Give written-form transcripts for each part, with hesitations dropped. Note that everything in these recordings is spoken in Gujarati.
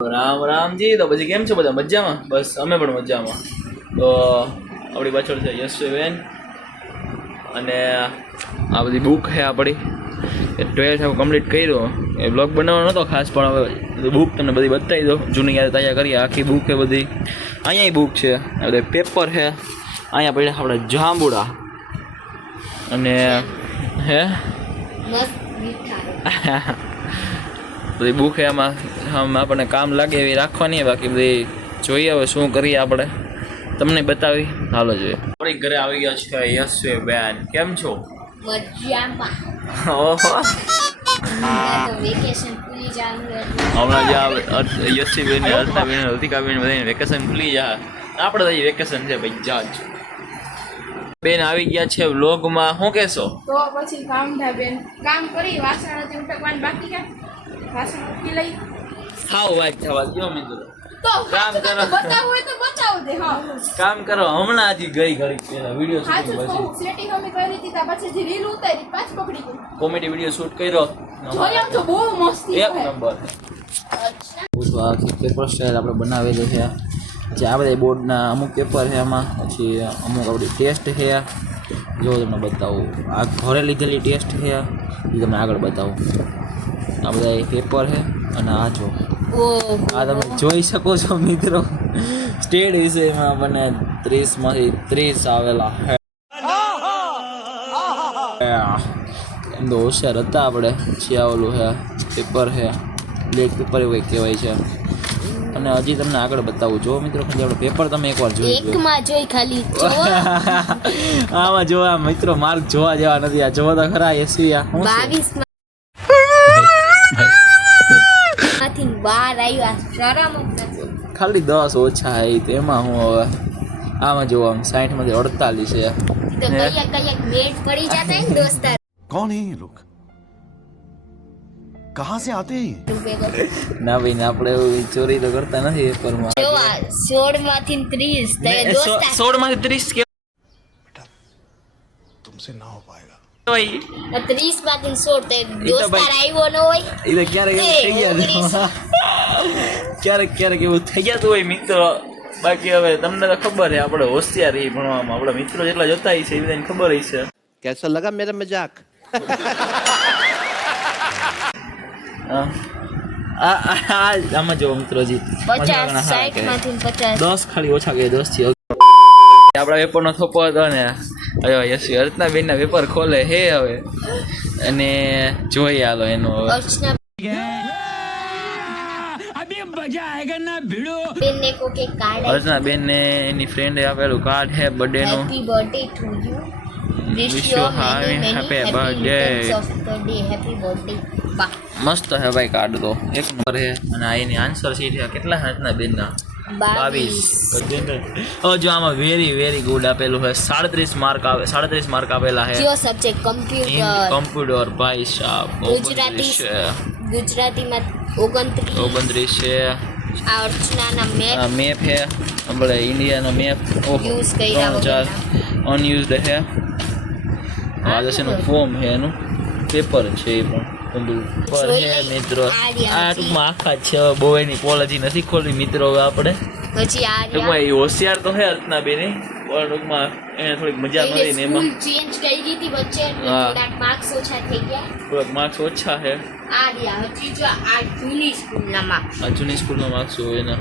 રામ રામજી. તો પછી કેમ છો બધા? મજામાં? બસ અમે પણ મજામાં. તો આપણી પાછળ છે યશવેન અને આ બધી બુક છે આપણી. 12th કમ્પ્લીટ કર્યો. એ બ્લોગ બનાવવાનો નહોતો ખાસ, પણ હવે બુક તમને બધી બતાવી દો. જૂની યાદ તૈયાર કરી આખી બુક છે બધી. અહીંયા બુક છે, આ બધા પેપર છે. અહીંયા પડ્યા આપણે જાંબુડા અને હે બધી બુક છે. આમાં આપણને કામ લાગે એવી રાખવાની. બાકી બધી જોઈએ હવે શું કરીએ આપણે, તમને બતાવી. હાલો જોઈએ. આપણી ઘરે આવી ગયા છે યશવેન. કેમ છો? મજામાં. ઓહો, વેકેશન ખુલી જવાનું હમણાં જે યશવેન ને અર્થનાબેન રતિકાબેન બધાને વેકેશન ખુલી જાય. આપણે તો વેકેશન છે ભાઈ. જાજ બેન આવી ગયા છે વ્લોગમાં. શું કહેશો? તો પછી કામ થાય બેન. કામ કરી વાસણ હતી ઉટકવાનું બાકી છે. વાસણ ઉટકી લઈ હાવ વાત થવા દો મિત્રો. તો કામ કરો. બતાવું હોય તો બતાવું દે. હા કામ કરો. હમણાં હજી ગઈ ઘડી પહેલા વિડીયો સાચું શૂટિંગ કહું, પછી સેટિંગ અમે કરી હતી ત્યાં પછી જે રીલ ઉતારી પાછ પકડી ગઈ. કોમેડી વિડીયો શૂટ કર્યો. જોયા તો બહુ મસ્તી એક છે. નંબર. અચ્છા પેપર સ્ટાઇલ આપણે બનાવેલું છે. પછી આ બધા બોર્ડના અમુક પેપર છે એમાં. પછી અમુક આપણી ટેસ્ટ છે. જો તમને બતાવું, આ ઘરે લીધેલી ટેસ્ટ છે એ તમને આગળ બતાવું. આ બધા પેપર છે અને આ જો આ તમે જોઈ શકો છો મિત્રો. સ્ટેટ વિષયમાં મને 30માંથી 30 આવેલા છે. એમ તો હોશિયાર હતા આપણે. પછી આ ઓલું છે પેપર છે, બ્લેક પેપર એવું કંઈક કહેવાય છે. અને હજી તમને આગળ બતાવું. જો મિત્રો ખાલી આપણે પેપર તમે એકવાર જોઈ લો. એકમાં જોઈ ખાલી આમાં જોવા મિત્રો માર્ક જોવા જેવા નથી. આ જોવા તો ખરા. એસવી આ 22 માંથી 12 આવ્યા. શરમ જ નથી. ખાલી 10 ઓછા હે. તેમાં હું હવે આમાં જોવા 60 માંથી 48 છે. તો કયા મેટ પડી જતા ને દોસ્તાર. कौन है ये लोग कहाँ से आते हैं ના ભાઈ, આપણે એવું ચોરી તો કરતા નથી પેપરમાં. જો આ 16 માંથી 30 તે દોસ્તાર 16 માંથી 30 तुमसे ना हो पाएगा ભાઈ. 30 માંથી 16 તે દોસ્તાર આવ્યો ન હોય. એ તો ક્યારેક એવું થઈ ગયા. ક્યારેક એવું થઈ જતું હોય મિત્રો. બાકી હવે તમને તો ખબર છે આપણે હોશિયાર એ ભણવામાં. આપણા મિત્રો જેટલા જતા છે એ બધાને ખબર છે. कैसा लगा मेरा मजाक આમાં જો મિત્રોજી 50 60 માંથી 50 10 ખાલી ઓછા કે 10 થી આપણા પેપરનો થોપો હતો ને. હવે યશવી અર્ચનાબેનના પેપર ખોલે હે હવે, અને જોઈએ હાલો એનું હવે. અર્ચના બેનને કો કે કાર્ડ અર્ચનાબેનને એની ફ્રેન્ડે આપેલું કાર્ડ હે બર્થડે નું. Happy birthday to you. Wish you happy birthday. Happy birthday. બા મસ્ત હે ભાઈ કાર્ડ તો એક નંબર હે. અને આ એની આન્સર શીટ છે. કેટલા અર્ચનાબેનના? 22. જો આમાં વેરી ગુડ આપેલું છે. 37 માર્ક આવે. 37 માર્ક આપેલા છે. કયો સબ્જેક્ટ? કમ્પ્યુટર. કમ્પ્યુટર ભાઈ સાહેબ. ગુજરાતીમાં 29 છે. આ અર્ચનાના મેપ છે આપણે ઇન્ડિયાનો મેપ. Use કર્યા વગર. અનયુઝડ છે. એનું ફોર્મ છે, એનું પેપર છે એ પણ કમ્પ્યુટર છે મિત્રો. આ ટૂંકમાં આખા જ છે. બહુ એની કોલેજી નથી ખોલી મિત્રો. હવે આપણે પછી આ ટૂંકમાં એ હોશિયાર તો છે અર્ચનાબેન, પણ ટૂંકમાં એને થોડીક મજા નથી ને એમાં ચેન્જ કરી દીધી વચ્ચે. થોડાક માર્ક્સ ઓછા થઈ ગયા. થોડાક માર્ક્સ ઓછા છે. આ રહ્યા હજી જો આ જૂની સ્કૂલના માર્ક્સ. આ જૂની સ્કૂલના માર્ક્સ હોય એના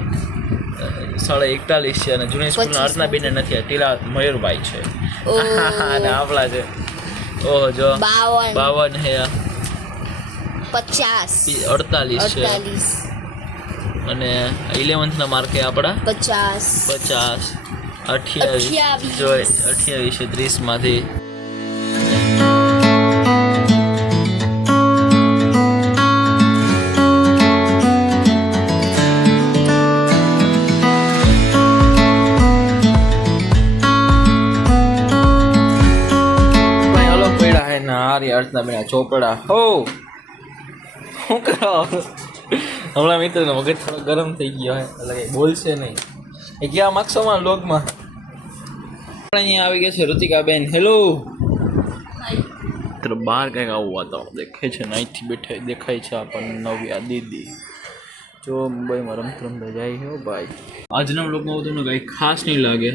41 છે. અને જૂની સ્કૂલના અર્ચનાબેન નથી. ટીલા મયુરભાઈ છે અને આપણા છે. ઓહો જો 52 છે. 50 48 છે. અને 11th ના માર્ક છે આપણા 50 28 જો 28 છે 30 માંથી. અર્ચનાબેન ચોપડા હો શું કરો? હમણાં મિત્રનો મગજ થોડો ગરમ થઈ ગયો હે એટલે કંઈ બોલશે નહીં. એ ક્યાં માગશોમાં લોગમાં અહીંયા આવી ગયા છે ઋતિકાબેન. હેલો મિત્રો. બહાર કંઈક આવું વાતાવરણ દેખાય છે ને. અહીંથી બેઠા દેખાય છે આપણને નવ્યા દીદી. જો મુંબઈમાં રમતા જાય છે ભાઈ. આજના બ્લોગમાં તમને કંઈ ખાસ નહીં લાગે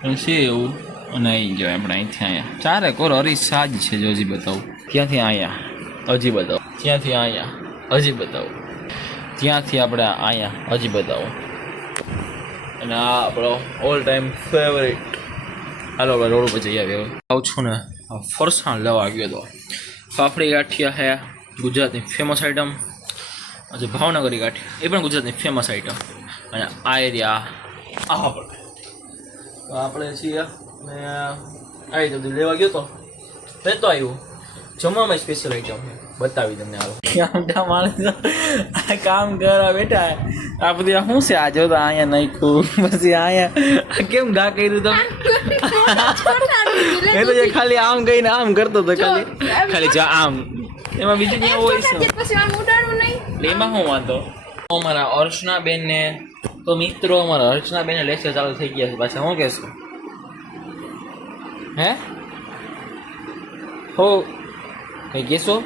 પણ છે એવું. અને અહીં જો આપણે અહીંથી અહીંયા ચારે કોર અરીસા જ છે. જો હજી બતાવું ત્યાંથી અહીંયા હજી બતાવો, ત્યાંથી અહીંયા હજી બતાવો, ત્યાંથી આપણે અહીંયા હજી બતાવો. અને આ આપણો ઓલ ટાઈમ ફેવરેટ. હાલો આપણે રોડ ઉપર જઈ આવ્યા. આવું છું ને ફરસાણ લેવા ગયો હતો. ફાફડી ગાંઠિયા હે ગુજરાતની ફેમસ આઈટમ. આજે ભાવનગરી ગાંઠિયા એ પણ ગુજરાતની ફેમસ આઈટમ. અને આ એરિયા આપણે તો આપણે છીએ ને આવી બધું લેવા ગયો તો લેતો આવ્યું. જમવામાં સ્પેશિયલ આઈટમ છે બતાવી તમને. હાલો ક્યાં માણસ કામ કરવા બેઠા આ બધી શું છે? આ જો તો અહીંયા નાખ્યું પછી અહીંયા કેમ ઘા કર્યું તમે? એ તો ખાલી આમ કહીને આમ કરતો હતો ખાલી જો આમ. એમાં બીજું ક્યાં હોય છે? એમાં શું વાંધો? અમારા અર્ચના બેન ને તો મિત્રો અમારા અર્ચના બેન લેક્ચર ચાલુ થઈ ગયા છે પાછા. શું કહેશો? હે હો કઈ કહેશો?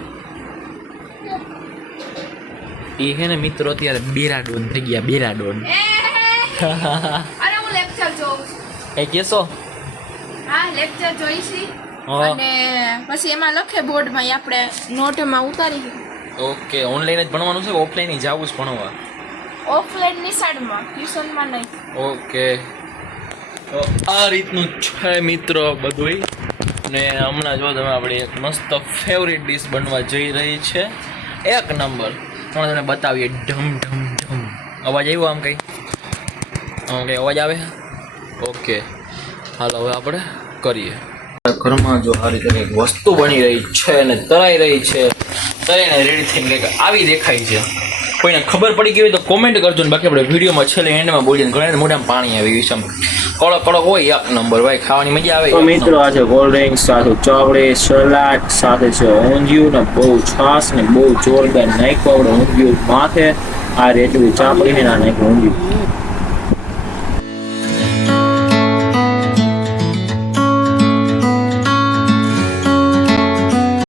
એ હે ને મિત્રો અત્યારે બેરાડોન થઈ ગયા. બેરાડોન અરે હું લેક્ચર જોઉં છું. કઈ કહેશો? હા લેક્ચર જોઈશી હા. અને પછી એમાં લખે બોર્ડમાં આપણે નોટમાં ઉતારી. ઓકે ઓનલાઈન જ ભણવાનું છે કે ઓફલાઈન જવું જ ભણવા? ઓફલાઈન નિશાળમાં ટ્યુશનમાં નહીં. ઓકે તો આ રીતનું છે મિત્રો બધુંય. ને હમણાં જો તમે આપણી એક મસ્ત ફેવરિટ ડીશ બનવા જઈ રહી છે. એક નંબર. હમણાં તમને બતાવીએ. ઢમ ઢમ ઢમ અવાજ આવ્યો? આમ કંઈ અવાજ આવે? ઓકે હાલો હવે આપણે કરીએ. ઘરમાં જો આ રીતે એક વસ્તુ બની રહી છે અને તરાઈ રહી છે. તરાઈને રેડી થઈને કંઈક આવી દેખાય છે. કોઈને ખબર પડી ગઈ હોય તો કોમેન્ટ કરજો. ને બાકી આપણે વિડીયોમાં છેલ્લે એન્ડમાં બોલીએ. ઘણા મોઢામાં પાણી આવી ગયું છે. કડક કડક હોય એક નંબર ભાઈ. ખાવાની મજા આવે. તો મિત્રો આ છે કોલ્ડ ડ્રિંક સાથે ચોકડી સલાડ સાથે છે ઊંધિયું ને બહુ છાશ ને બહુ જોરદાર નાખ્યું આપણે ઊંધિયું માથે. આ રેટવી ચાપડીને ના નાખ્યું ઊંધિયું.